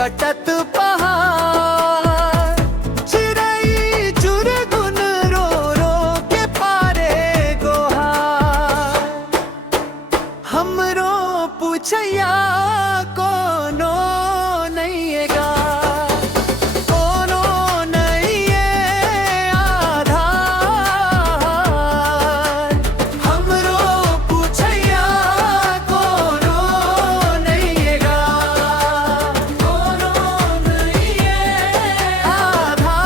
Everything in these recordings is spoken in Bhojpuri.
कटत पहाड़, चिड़ै चुरगुन रो रो के पारे गोहार। हमरो पूछैया कोनो नैयेगा, कोनो नैये आधार। हमरो पूछैया कोनो नैयेगा, कोनो नैये आधार।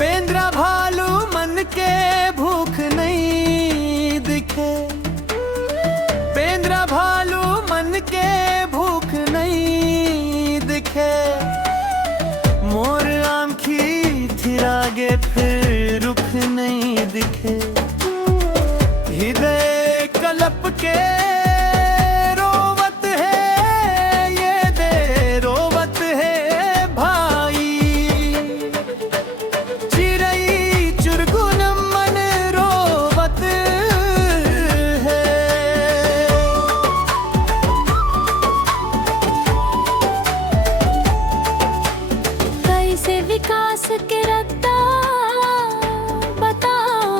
बेंद्रा भालू मन के भूख नहीं दिखे, बेंद्रा भालू मन के भूख नहीं दिखे। मोर आँखी थिरागे फिर रुख नहीं दिखे, हृदय कलप के रोवत है ये दे रोवत है भाई। चिड़ै चुरगुन मन रोवत है। कैसे विकास के रत्ता बताओ,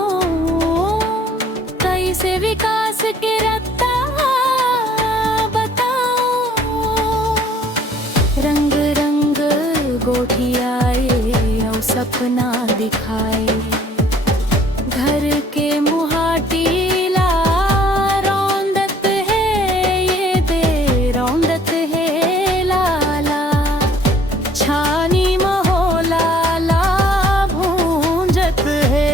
कैसे विकास के रत्ता बताओ। रंग रंग गोठियाए और सपना दिखाए, घर के मुहाटीला रौंदत है ये दे रौंदत है लाला। छानी महोला ला भूंजत है।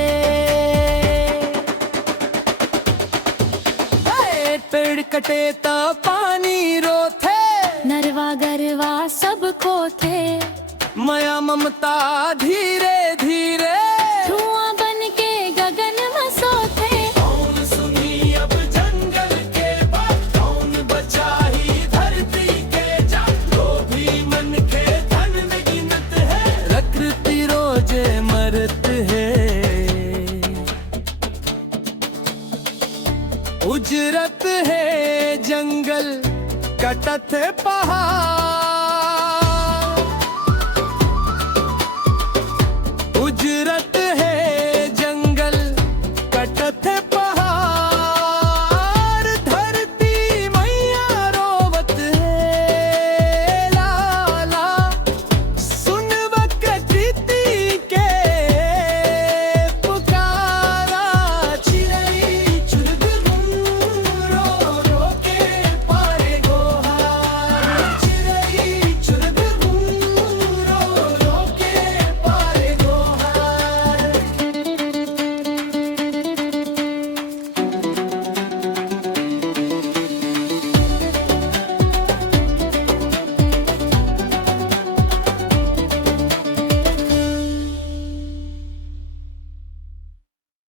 पेड़ कटे ता पानी रोथे, नरवा गरवा सबको थे। माया ममता धीरे धीरे धुआं बन के गगन में सोते। कौन सुनी अब जंगल के बात, कौन बचा ही धरती के जा। लोभी मन के धन में गिनत है, प्रकृति रोजे मरत है। उजरत है जंगल, कटत पहाड़।